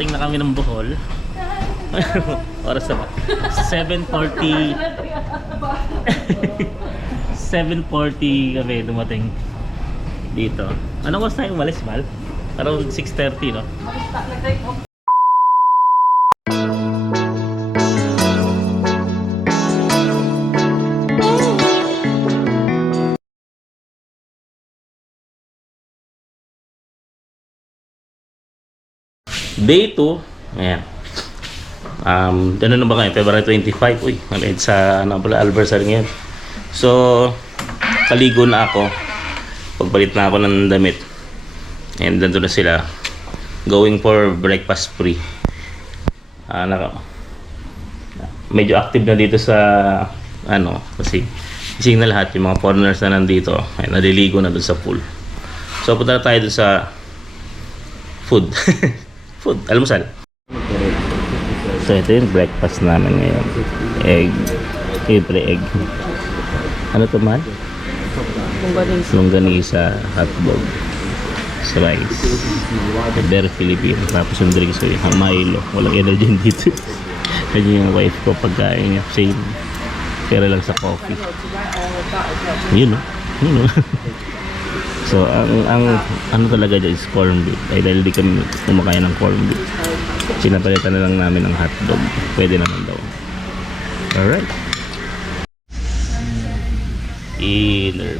Nakarating na kami ng Bohol. Oras na ba? 7:40. 7:40 kami dumating dito. Anong oras tayo umalis, Mal? Around 6:30, no? Day 2. Ayan. Ano na ba ngayon? February 25. Uy, maliit sa anniversary ngayon. So, kaligo na ako. Pagpalit na ako ng damit. And nandun na sila. Going for breakfast free. Medyo active na dito sa kasi ising na lahat yung mga foreigners na nandito. Ay, naliligo na dun sa pool. So, punta na tayo dun sa food. Food, almusal. So ito yung breakfast namin ngayon. Egg. Libre egg. Ano to, man? Longganisa, hotdog, rice. Very Filipino. Tapos yung drinks ko yung Milo. Walang energy dito. Kanya yung wife ko pagkain niya. Same. Pera lang sa coffee. Yun, no? Yun, no? So, ang ano talaga dyan is corned beef. Ay dahil di kami kumakain ng corned beef. Sinapalitan na lang namin ng hotdog. Pwede naman daw. Alright. Inner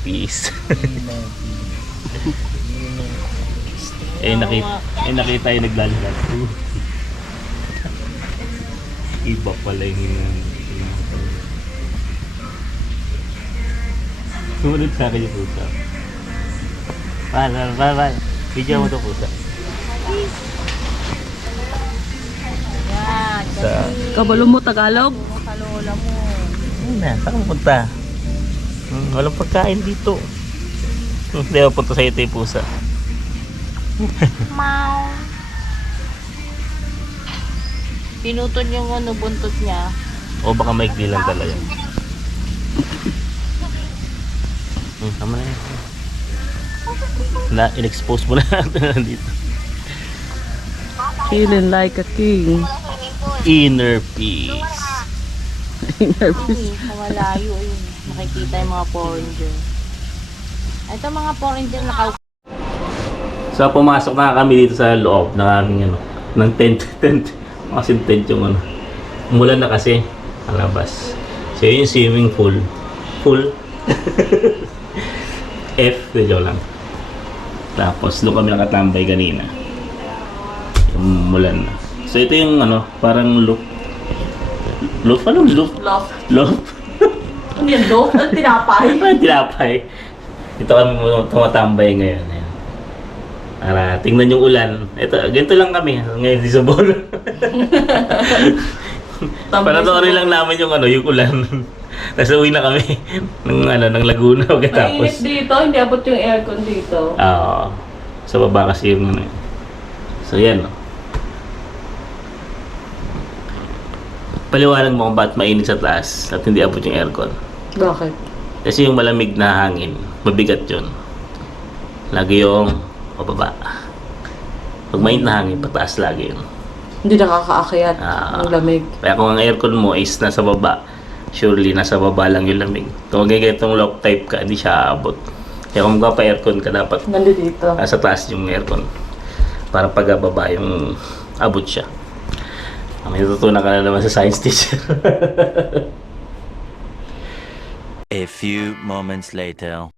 peace. Inner peace. nakita yung naglalakad. Iba pala yung sumunod sa akin yung pusa. Bal. Video mo ito pusa. Kabalo mo Tagalog? Kalola mo. Saan ka pupunta? Walang pagkain dito. Hindi ako punta sa ito yung pusa. Mau. Pinutol yung buntot niya. O baka maikli lang talaga. Tama na yun. In-expose mo na natin dito. Feeling like a king. Inner peace. Inner peace. Malayo yun. Makikita yung mga foreigner. Ito mga foreigner So pumasok na kami dito sa loob ng aming ng tent. Kasi tent yung umulan na kasi ang labas. So yun yung swimming pool. Full. Joke lang. Tapos doon kami nakatambay kanina. Yung mulan na. So ito yung parang loop. Loop? Anong loop? Loop? Ano yan, loop? Ang tinapay? Tinapay. Ito kami tumatambay ngayon. Ayan. Para tingnan yung ulan. Ito, ganito lang kami ngayon di sa Bohol. Panatoorin lang namin yung yung ulan. Tapos uwi na kami ng Laguna. Mainit dito, hindi abot yung aircon dito. Oo. Sa baba kasi yung So yan. Paliwanag mo kung bakit mainit sa taas at hindi abot yung aircon. Bakit? Kasi yung malamig na hangin, mabigat yun. Lagi yung pababa. Pag mainit na hangin, pataas lagi yun. Hindi nakakaakyat ang lamig. Kaya kung ang aircon mo is nasa baba, surely nasa baba lang yung lamig. Kung magigitong lock type ka, hindi siya aabot. Kaya kung magpapa-aircon ka, dapat nandito. Nasa taas yung aircon. Para pagababa yung abot siya. May natutunan ka na naman sa science teacher. A few moments later.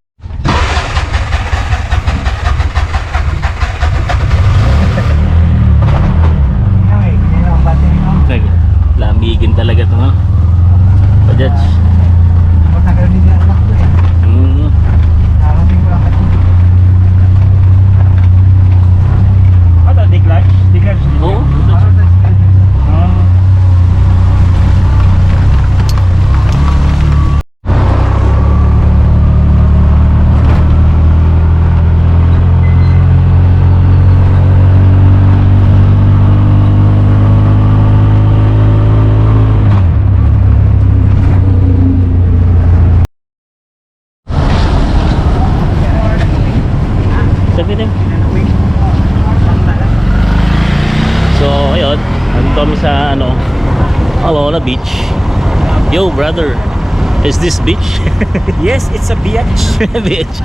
Lamigin talaga ito, ha? Pajudge. Oo. So ayun, nandito kami sa Alona Beach. Yo brother, is this beach? Yes, it's a beach. Beach.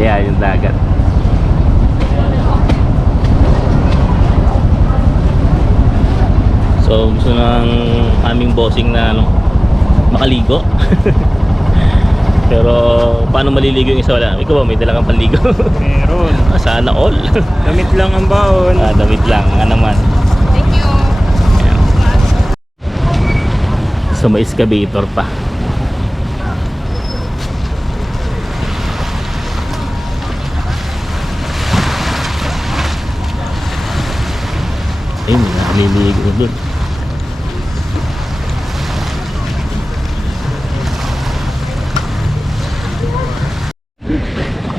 Ayan yung dagat. So gusto ng aming bossing na makaligo. Pero paano maliligo yung isa? Wala. Ikaw ba may dala kang panligo? Meron. Sana all. Damit lang ang baon. Damit lang nga naman. Thank you. Ayan. So may excavator pa. Ayun, nakaligo doon.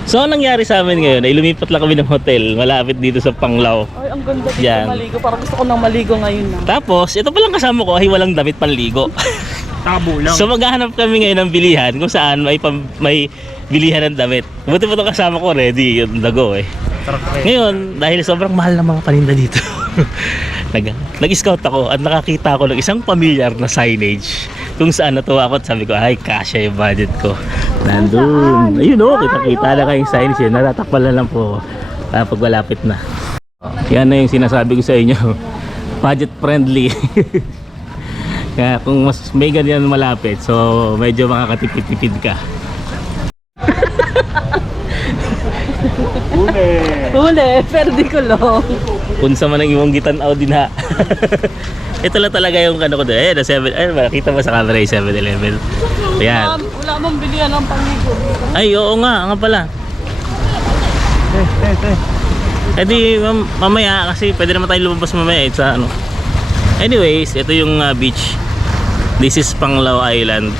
So anong nangyari sa amin ngayon ay lumipat lang kami ng hotel malapit dito sa Panglao. Ay, ang ganda dito Yan. maligo. Parang gusto ko nang maligo ngayon na. Tapos ito palang kasama ko ay walang damit panligo. Tabo lang. So maghahanap kami ngayon ng bilihan kung saan may bilihan ng damit. Buti pa itong kasama ko ready yung dago eh. Ngayon dahil sobrang mahal ng mga paninda dito nag-scout ako at nakakita ako ng isang pamilyar na signage kung saan natuwa ako at sabi ko ay kasya yung budget ko. Nandun. Ayun o, kita-kita na kayong signage eh. Natatakpan na lang po pag malapit na. Yan na yung sinasabi ko sa inyo. Budget friendly. Kaya kung mas may ganyan malapit, so medyo makakatipid-tipid ka. Huli, perdi ko lang. Unsa man ang imong gitanaw din ha. Ito lang talaga yung ko doon. Eh, makita mo sa camera yung 7-Eleven. Ayan. Wala mong bilihan ng pangligo. Ay, oo nga pala. Eh di mamaya kasi pwede naman tayo lumabas mamaya sa Anyways, ito yung beach. This is Panglao Island.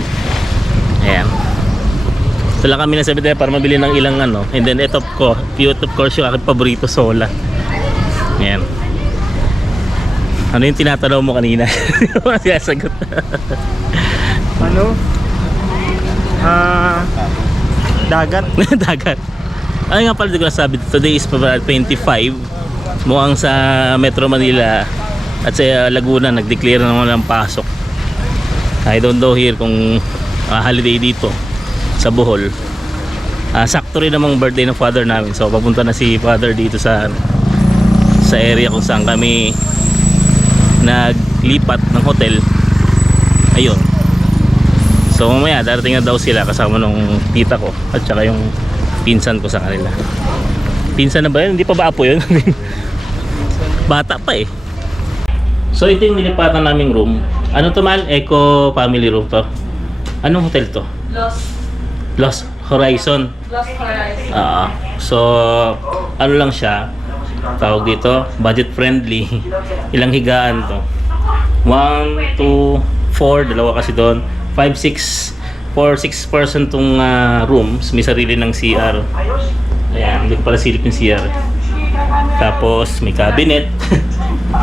Ayan. Ito lang kami nasabi tayo para mabili ng ilang and then ito of course yung aking paborito, Sola. Ayan. Ano yung tinatanong mo kanina? Hindi ko sagot. Ano? Dagat. Dagat. Ay nga pala, di ko nasabi. Today is February 25. Mukhang sa Metro Manila at sa Laguna nag-declare naman ng pasok. I don't know here kung holiday dito sa Bohol. Sakto rin namang birthday ng father namin. So papunta na si father dito sa area kung saan kami naglipat ng hotel. Ayun. So mamaya darating na daw sila kasama nung tita ko at saka yung pinsan ko sa kanila. Pinsan na ba yun? Hindi pa ba apo yun? Bata pa eh. So ito yung nilipatan naming room. Ano to man? Eco family room to. Anong hotel to? Lost Horizon. Lost Horizon. So ano lang siya, tawag dito, budget friendly. Ilang higaan to? 1, 2, 4, dalawa kasi doon. 5, 6, for 6 person tong rooms. May sarili ng CR. Ayan, hindi ko pala silip yung CR. Tapos may cabinet.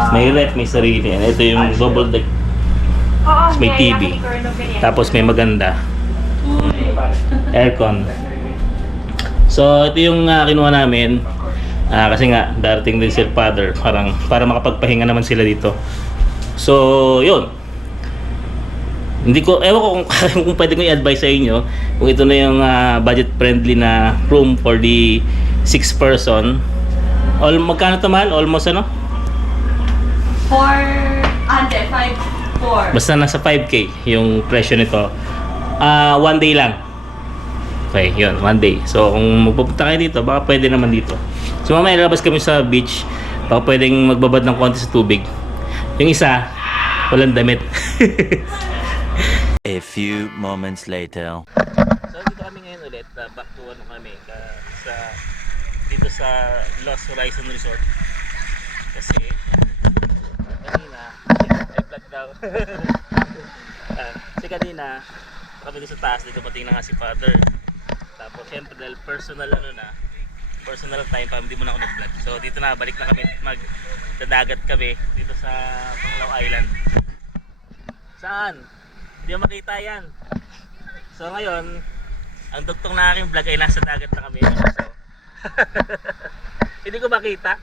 May rep, may sarili. Ito yung double deck. May TV. Tapos may maganda aircon. So ito yung kinuha namin. Kasi nga darating din si father, parang para makapagpahinga naman sila dito. So yun, hindi ko ewan ko kung pwede ko i-advise sa inyo kung ito na yung budget friendly na room for the 6 person. Magkano to mahal? Almost 5-4. Basta nasa 5K yung presyo nito. 1 day lang. Okay, yun, 1 day. So kung magpupunta kayo dito, baka pwede naman dito. So mamaya lalabas kami sa beach, baka pwedeng magbabad ng konti sa tubig. Yung isa, walang damit. A few moments later. So dito kami ngayon ulit, back to kami dito sa Lost Horizon Resort. Kasi kanina, ay vlog daw. Kasi kanina kami dito sa taas, dito dumating na nga si father. Tapos syempre dahil personal time pa, hindi mo na ako nag-vlog. So dito na, balik na kami, magdadagat kami dito sa Panglao Island. Saan? Hindi mo makita yan. So ngayon, ang duktong na aking vlog ay nasa dagat na kami. So, hindi ko makita.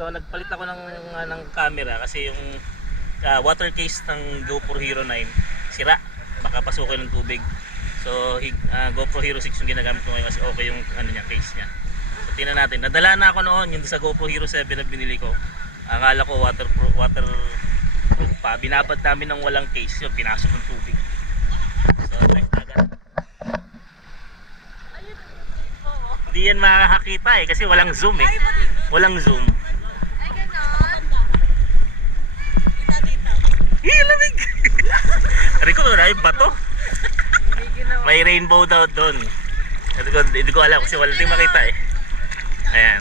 So nagpalit ako ng camera kasi yung water case ng GoPro Hero 9 sira, baka pasukin ng tubig. So GoPro Hero 6 yung ginagamit ko ngayon kasi okay yung ano niya, case niya. So tingnan natin. Nadala na ako noon yung sa GoPro Hero 7 na binili ko. Akala ko waterproof pa. Binabad namin ng walang case yun, pinasok ng tubig. So try agad. Hindi yan makakakita eh kasi walang zoom eh. Walang zoom. Lamig! Ari ko na yung bato. May rainbow daw doon. Hindi ko alam kasi wala din makita eh. Ayan.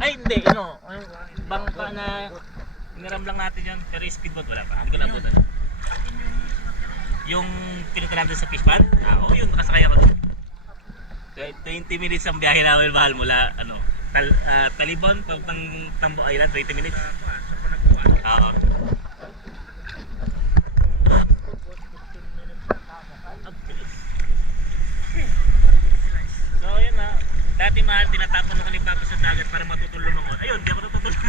Ay hindi, bangka na hiniram lang natin yun. Pero speedboat wala pa. Hindi ko nabutan. Yung pinunta natin sa fish pond? Oo yun, nakasakay ako doon. 20 minutes ang biyahe namin mahal mula Talibon, papuntang Tambo Island, 20 minutes. Oo. So yun na. Dati mahal, tinatapon ako ni Papa sa dagat para matutulong ako. Ayun, di ako natutulong.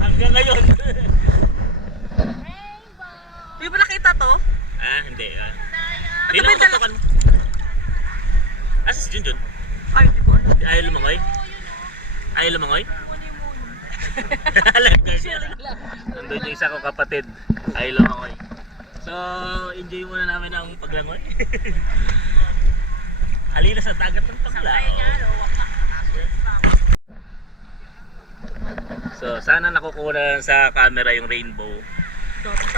Hanggang ngayon. Di ba nakita to? Hindi. Hindi na ako tutukan. Asa si Junjun? Ay, di ko alam. Ayaw lumangoy? Ayaw lumangoy? Nandun yung isa kong kapatid. Ayaw lumangoy. So, enjoy muna namin ang paglangoy. Halina sa dagat ng paglao. So, sana nakukuha sa camera yung rainbow.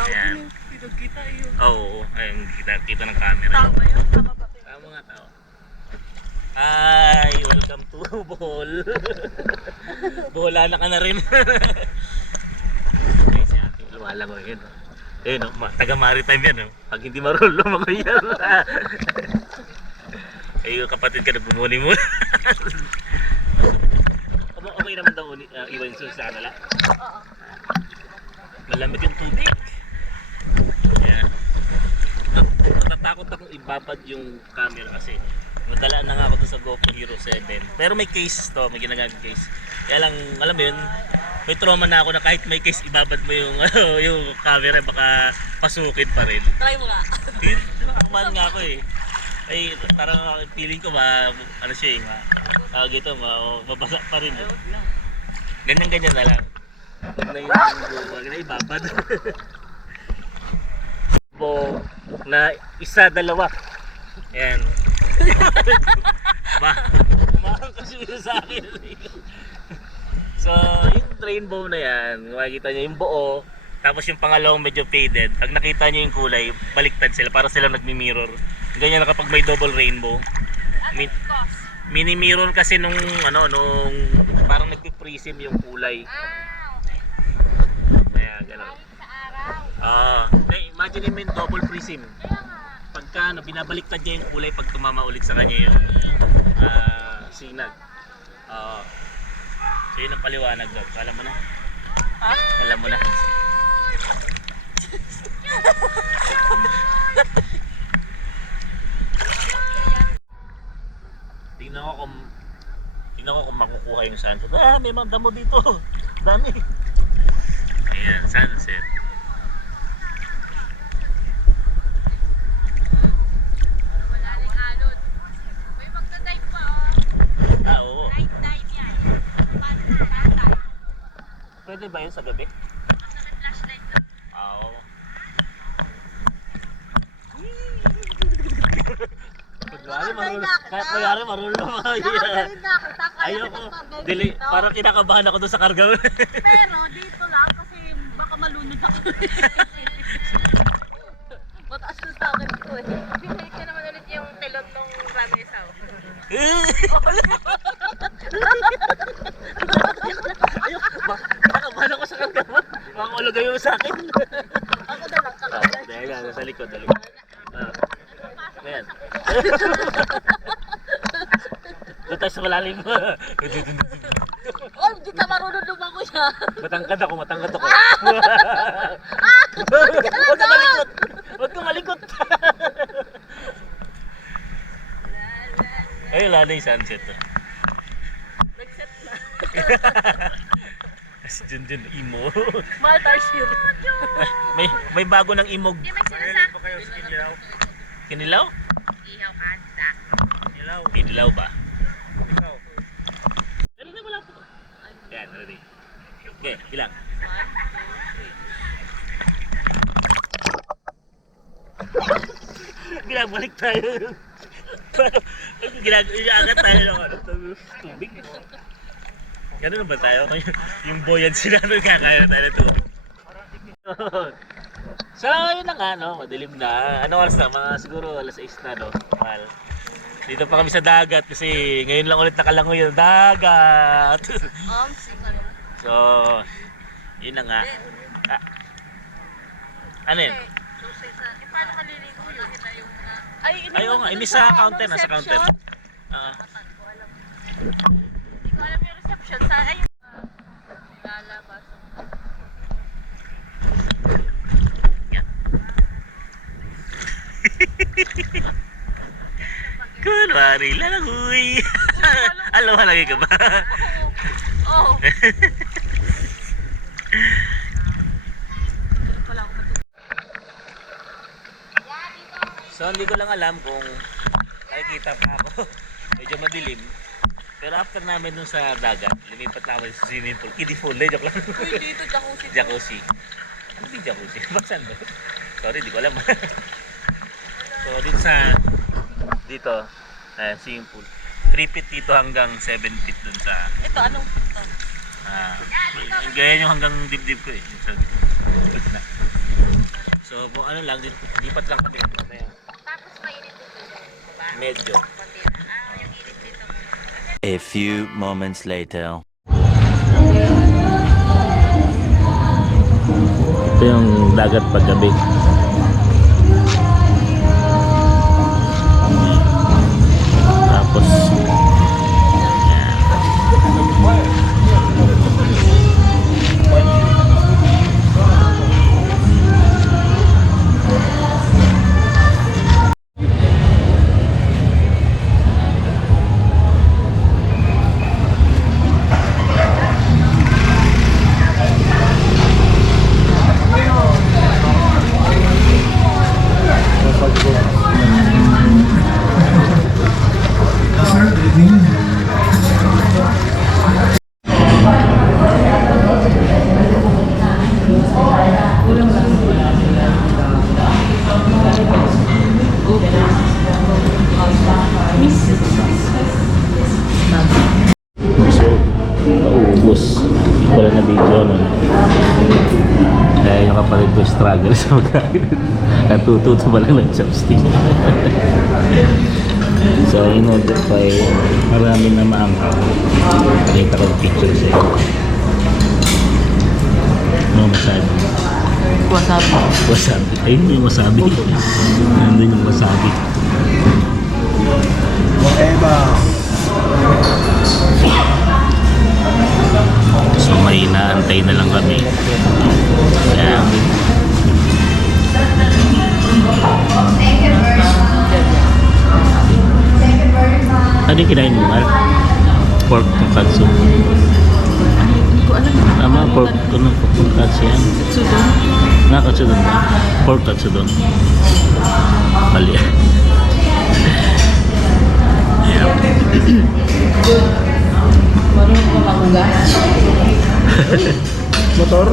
Ayan. Kita yun. Oo, ayun, kita ng camera. Tama yun. Tama ba? Tama nga tao. Hi! Welcome to Bohol. Boholana ka na rin. Okay, si ate lumalangoy yun. Eh no, taga maritime yan. Pag hindi marunong lumangoy yan. Eh yung kapatid ka nagbumuni mo. Okay naman daw iwan yung sa kanila. Malamig yung tubig. Yeah. Natatakot akong ibabad yung camera kasi madala na nga ako dun sa GoPro Hero 7. Pero may case to, may ginagamit case. Kaya lang, alam mo yun, may trauma na ako na kahit may case ibabad mo yung yung camera baka pasukin pa rin. Try mo nga. Kumahan nga ako eh. Ay, parang feeling ko ano siya eh, mabasa pa rin eh. Ganyan na lang. Huwag na ibabad. Bo na isa, dalawa. Ayan. Kumahang kasi sa akin. So, yung rainbow na yan, makikita nyo yung buo, tapos yung pangalawang medyo faded. Pag nakita nyo yung kulay, baliktad sila, para silang nagmi-mirror. Ganyan na kapag may double rainbow. Mini-mirror kasi nung parang nagpi-prism yung kulay. Kaya, gano'n. Imagine mo yung double prism. Pagka binabaliktad niya yung kulay pag tumama ulit sa kanya yung sinag. So yun ang paliwanag doon. Alam mo na? Ha? Alam mo na? Tingnan ko kung makukuha yung sunset. May mga damo dito. Dami. Ayan, sunset. Oo. Pwede ba yun sa gabi? Oo. Kahit mayari marunong ako. Ayoko. Parang kinakabahan ako doon sa karga. Pero dito lang kasi baka malunod ako. Mataas na sa akin ko eh. Pinalik ka naman ulit yung telon nung Ramesaw. Nakabahan ako sa karga mo. Makakulagay mo sa akin. Ako na lang kakagay. Dahil nga, sa likod. Ayan. Doon tayo sa malalim. Oh, hindi ka marunong lumango siya. Matangkad ako. Huwag ka Talaga! malikot. Huwag ka malikot. Ay, wala na yung sunset. Oh. Nag-set na. Si Junjun, imo. Maltar shield. may bago ng imog. Hindi may sinasak. Kinilaw? Ihaw kanta. Kinilaw ba? Pero na wala po. Yan, ready. Okay, ilang? 1, 2, 3. Ginabalik tayo. Ginagagat tayo ng ano, tubig. Ganun ba tayo? Yung buoyancy na kaya tayo ng tubig. So, yun na nga, no? Madilim na. Ano oras na? Mga siguro alas 6 na, no? Mahal. Dito pa kami sa dagat kasi ngayon lang ulit nakalangoy yung dagat. So, yun na nga. Ah. Ano yun? Paano maliligo yun? Ayaw nga, hindi sa counter, nasa counter. Hindi ko alam yung reception. Ayun. Lalabas. Kunwari langoy. Alam mo lagi ka ba? Oo. So hindi ko lang alam kung nakikita pa ako. Medyo madilim. Pero after namin dun sa dagat, lumipat namin sa swimming pool. Kiddie pool, joke lang. Uy, dito jacuzzi. Jacuzzi. Ano ba yung jacuzzi? Baksan ba? Sorry, di ko alam. So dito, swimming pool. 3 feet dito hanggang 7 feet dun sa... Ito, anong ito? Ganyan yung hanggang dibdib ko eh. So, na. So, ano lang, lipat lang kami mamaya. Tapos mainit dito. Diba? Medyo. Yung init dito. A few moments later. Ito yung dagat paggabi. Tapos naubos. Hindi ko lang na video nun. Kaya yung kapatid ko struggle sa magkain. Natututo pa lang ng chopstick. So in order pa marami na maangkaw. Nakita ko yung picture sa'yo. Ano masabi? Wasabi. Wasabi. Ayun yung wasabi. Nandun yung wasabi. So may inaantay na lang kami. Ayan. Ano yung kinain mo, Mark? Pork tonkatsu. Tama, pork tonkatsu yan. Katsudon. Katsudon ba? Pork katsudon. Mali. Ayan. Marunong ko magugas. Motor?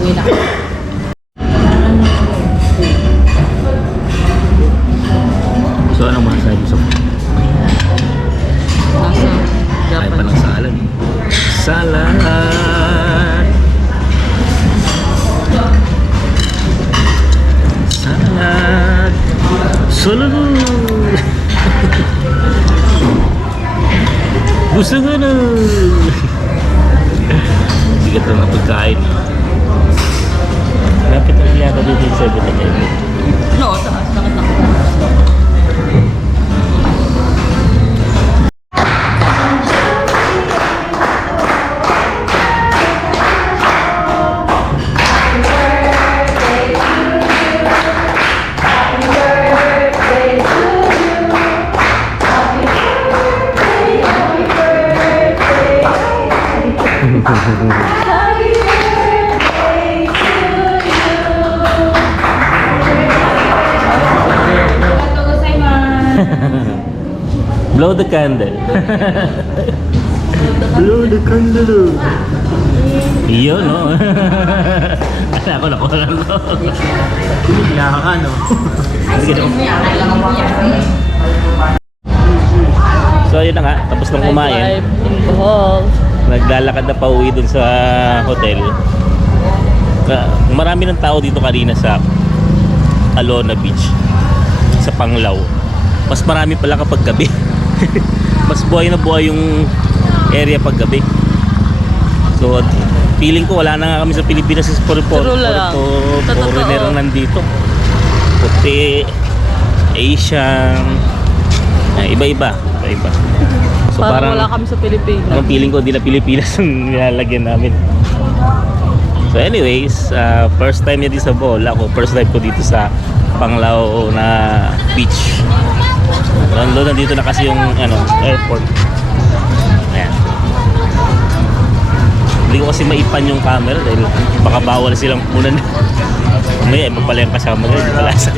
Uwi na. So anong masasabi sa Nasa ay pa Japan. ng salad? Salad! Salad! Salad! Gusto ko na! Sigat lang na pagkain. Lapit na yata dito yung 7-Eleven. No, taas. Bakit na? Blow the candle. Blow the candle. Iyo, no? Ako na ko lang, no? Kailangan ka, no? So, yun na nga. Tapos nang kumain, naglalakad na pa uwi dun sa hotel. Marami ng tao dito kanina sa Alona Beach, sa Panglao. Mas marami pala kapag gabi. Mas buhay na buhay yung area pag gabi. So, feeling ko wala na nga kami sa Pilipinas is foreigner ang nandito. Puti, Asian, iba-iba. So, Parang wala kami sa Pilipinas. Ang feeling ko, di na Pilipinas ang nilalagyan namin. So anyways, first time niya dito sa Bohol. Ako, first time ko dito sa Panglao na beach. Nandito na kasi yung airport. Ayan. Hindi ko kasi maipan yung camera dahil baka bawal silang punan. May iba pala yung kasama nila. Di pala sa